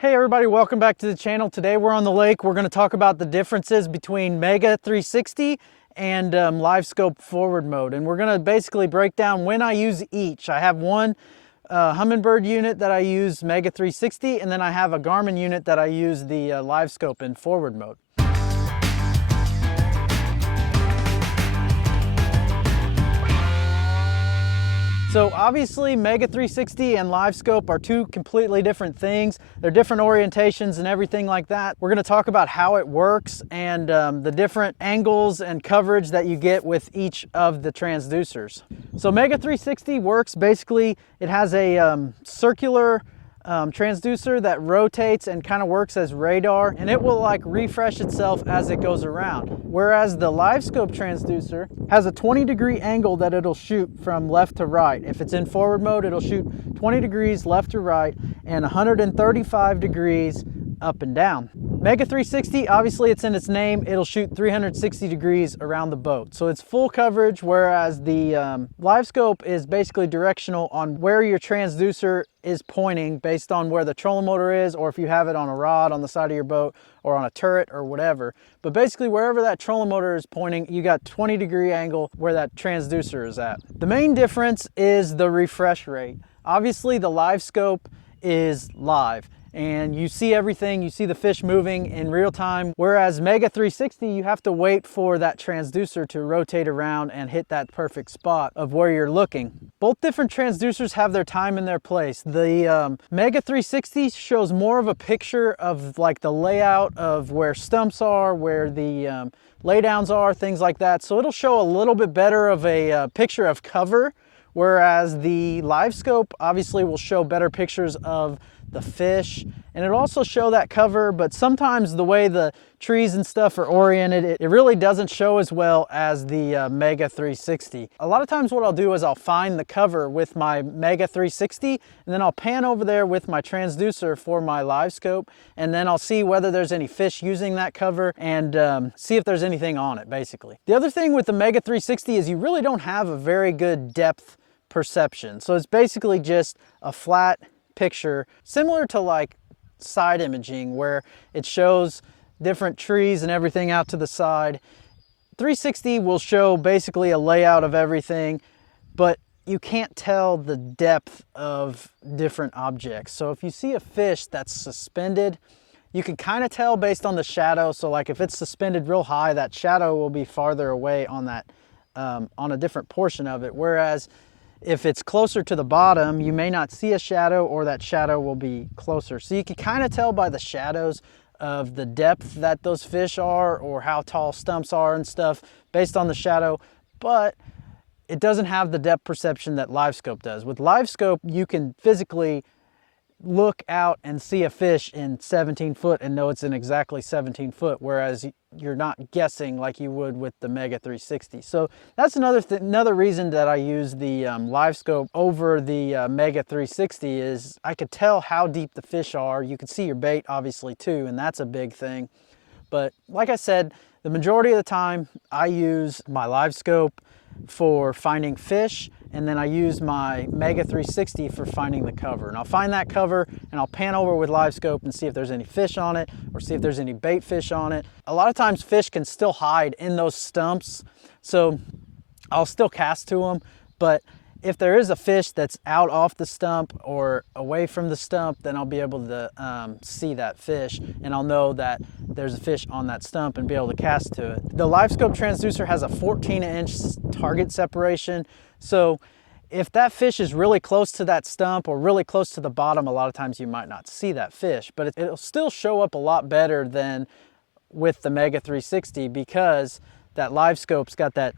Hey everybody, welcome back to the channel. Today we're on the lake. We're going to talk about the differences between Mega 360 and Livescope forward mode. And we're going to basically break down when I use each. I have one Humminbird unit that I use Mega 360, and then I have a Garmin unit that I use the Livescope in forward mode. So obviously Mega 360 and Livescope are two completely different things. They're different orientations and everything like that. We're going to talk about how it works and the different angles and coverage that you get with each of the transducers. So Mega 360 works basically, it has a circular transducer that rotates and kind of works as radar, and it will like refresh itself as it goes around. Whereas the Livescope transducer has a 20-degree angle that it'll shoot from left to right. If it's in forward mode, it'll shoot 20 degrees left to right and 135 degrees up and down. Mega 360, obviously it's in its name, it'll shoot 360 degrees around the boat. So it's full coverage, whereas the Livescope is basically directional on where your transducer is pointing based on where the trolling motor is, or if you have it on a rod on the side of your boat or on a turret or whatever. But basically wherever that trolling motor is pointing, you got 20-degree angle where that transducer is at. The main difference is the refresh rate. Obviously the Livescope is live, and you see everything, you see the fish moving in real time, whereas Mega 360 you have to wait for that transducer to rotate around and hit that perfect spot of where you're looking. Both different transducers have their time and their place. The Mega 360 shows more of a picture of like the layout of where stumps are, where the laydowns are, things like that, so it'll show a little bit better of a picture of cover, whereas the Livescope obviously will show better pictures of the fish, and it'll also show that cover, but sometimes the way the trees and stuff are oriented, it really doesn't show as well as the Mega 360. A lot of times what I'll do is I'll find the cover with my Mega 360, and then I'll pan over there with my transducer for my Livescope, and then I'll see whether there's any fish using that cover and see if there's anything on it, basically. The other thing with the Mega 360 is you really don't have a very good depth perception. So it's basically just a flat picture, similar to like side imaging where it shows different trees and everything out to the side. 360 will show basically a layout of everything, but you can't tell the depth of different objects. So if you see a fish that's suspended, you can kind of tell based on the shadow. So like if it's suspended real high, that shadow will be farther away on that on a different portion of it, whereas if it's closer to the bottom, you may not see a shadow, or that shadow will be closer. So you can kind of tell by the shadows of the depth that those fish are, or how tall stumps are and stuff based on the shadow, but it doesn't have the depth perception that Livescope does. With Livescope, you can physically look out and see a fish in 17 foot and know it's in exactly 17 foot, whereas you're not guessing like you would with the Mega 360. So that's another reason that I use the Livescope over the Mega 360 is I could tell how deep the fish are. You can see your bait obviously too, and that's a big thing. But like I said, the majority of the time I use my Livescope for finding fish, and then I use my Mega 360 for finding the cover. And I'll find that cover and I'll pan over with Livescope and see if there's any fish on it, or see if there's any bait fish on it. A lot of times fish can still hide in those stumps, so I'll still cast to them, but if there is a fish that's out off the stump or away from the stump, then I'll be able to see that fish, and I'll know that there's a fish on that stump and be able to cast to it. The Livescope transducer has a 14-inch target separation, so if that fish is really close to that stump or really close to the bottom, a lot of times you might not see that fish, but it'll still show up a lot better than with the Mega 360 because that Livescope's got that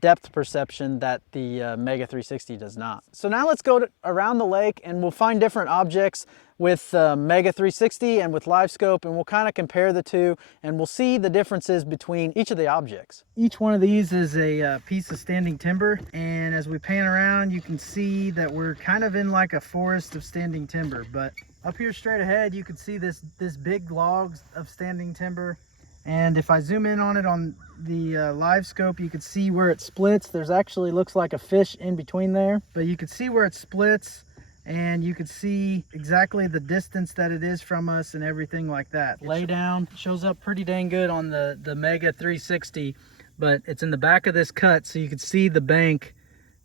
depth perception that the Mega 360 does not. So now let's go around the lake and we'll find different objects with Mega 360 and with Livescope, and we'll kind of compare the two and we'll see the differences between each of the objects. Each one of these is a piece of standing timber, and as we pan around you can see that we're kind of in like a forest of standing timber, but up here straight ahead you can see this big logs of standing timber. And if I zoom in on it on the Livescope, you can see where it splits. There's actually looks like a fish in between there, but you can see where it splits, and you can see exactly the distance that it is from us and everything like that. Lay down shows up pretty dang good on the Mega 360, but it's in the back of this cut, so you can see the bank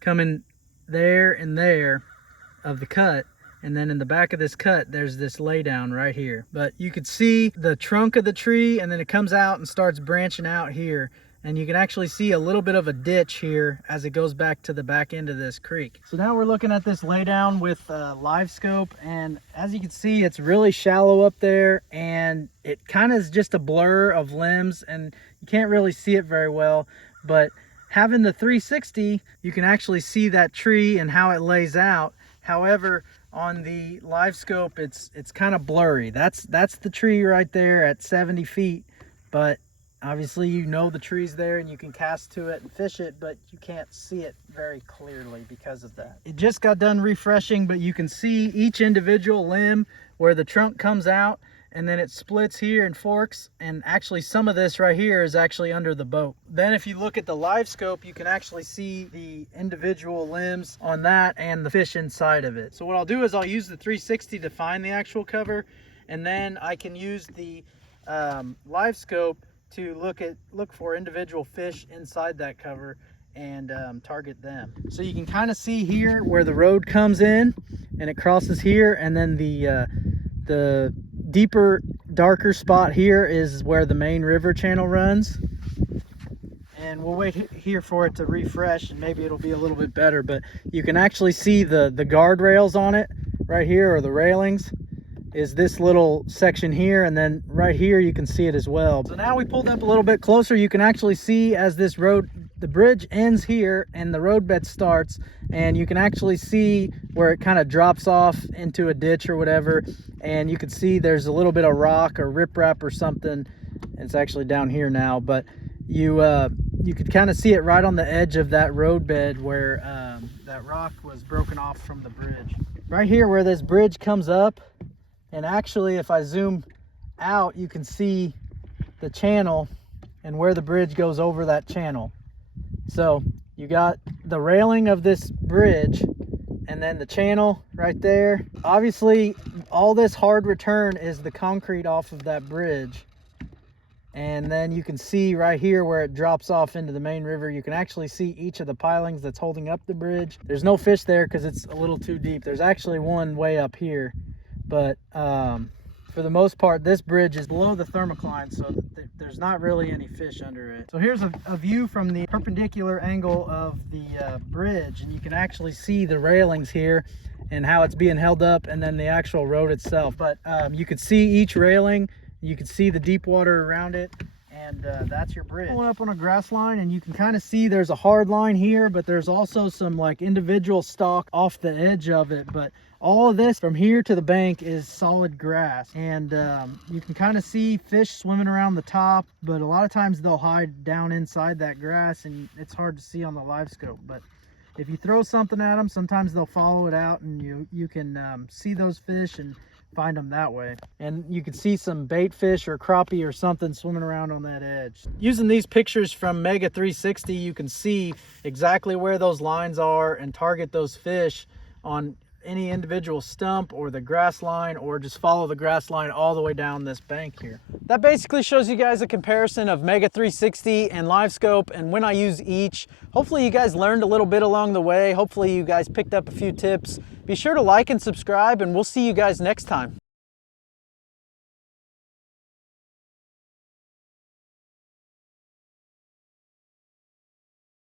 coming there and there of the cut. And then in the back of this cut, there's this lay down right here. But you could see the trunk of the tree, and then it comes out and starts branching out here. And you can actually see a little bit of a ditch here as it goes back to the back end of this creek. So now we're looking at this lay down with Livescope, and as you can see, it's really shallow up there, and it kind of is just a blur of limbs, and you can't really see it very well. But having the 360, you can actually see that tree and how it lays out. However, on the Livescope, it's kind of blurry. That's the tree right there at 70 feet, but obviously you know the tree's there and you can cast to it and fish it, but you can't see it very clearly because of that. It just got done refreshing, but you can see each individual limb where the trunk comes out, and then it splits here and forks, and actually some of this right here is actually under the boat. Then if you look at the Livescope, you can actually see the individual limbs on that and the fish inside of it. So what I'll do is I'll use the 360 to find the actual cover, and then I can use the Livescope to look for individual fish inside that cover and target them. So you can kind of see here where the road comes in and it crosses here, and then the deeper, darker spot here is where the main river channel runs. And we'll wait here for it to refresh, and maybe it'll be a little bit better, but you can actually see the guardrails on it right here, or the railings is this little section here, and then right here you can see it as well. So now we pulled up a little bit closer, you can actually see as this road, the bridge ends here and the roadbed starts, and you can actually see where it kind of drops off into a ditch or whatever, and you can see there's a little bit of rock or riprap or something. It's actually down here now, but you could kind of see it right on the edge of that roadbed where that rock was broken off from the bridge. Right here where this bridge comes up, and actually if I zoom out, you can see the channel and where the bridge goes over that channel. So you got the railing of this bridge and then the channel right there. Obviously all this hard return is the concrete off of that bridge. And then you can see right here where it drops off into the main river, you can actually see each of the pilings that's holding up the bridge. There's no fish there because it's a little too deep. There's actually one way up here, but for the most part, this bridge is below the thermocline, so there's not really any fish under it. So here's a view from the perpendicular angle of the bridge, and you can actually see the railings here and how it's being held up, and then the actual road itself. But you can see each railing, you can see the deep water around it, and that's your bridge. Pulling up on a grass line, and you can kind of see there's a hard line here, but there's also some like individual stalk off the edge of it. But all of this from here to the bank is solid grass, and you can kind of see fish swimming around the top, but a lot of times they'll hide down inside that grass, and it's hard to see on the Livescope. But if you throw something at them, sometimes they'll follow it out, and you can see those fish and find them that way. And you can see some bait fish or crappie or something swimming around on that edge. Using these pictures from Mega 360, you can see exactly where those lines are and target those fish on any individual stump or the grass line, or just follow the grass line all the way down this bank here. That basically shows you guys a comparison of Mega 360 and Livescope and when I use each. Hopefully you guys learned a little bit along the way. Hopefully you guys picked up a few tips. Be sure to like and subscribe, and we'll see you guys next time.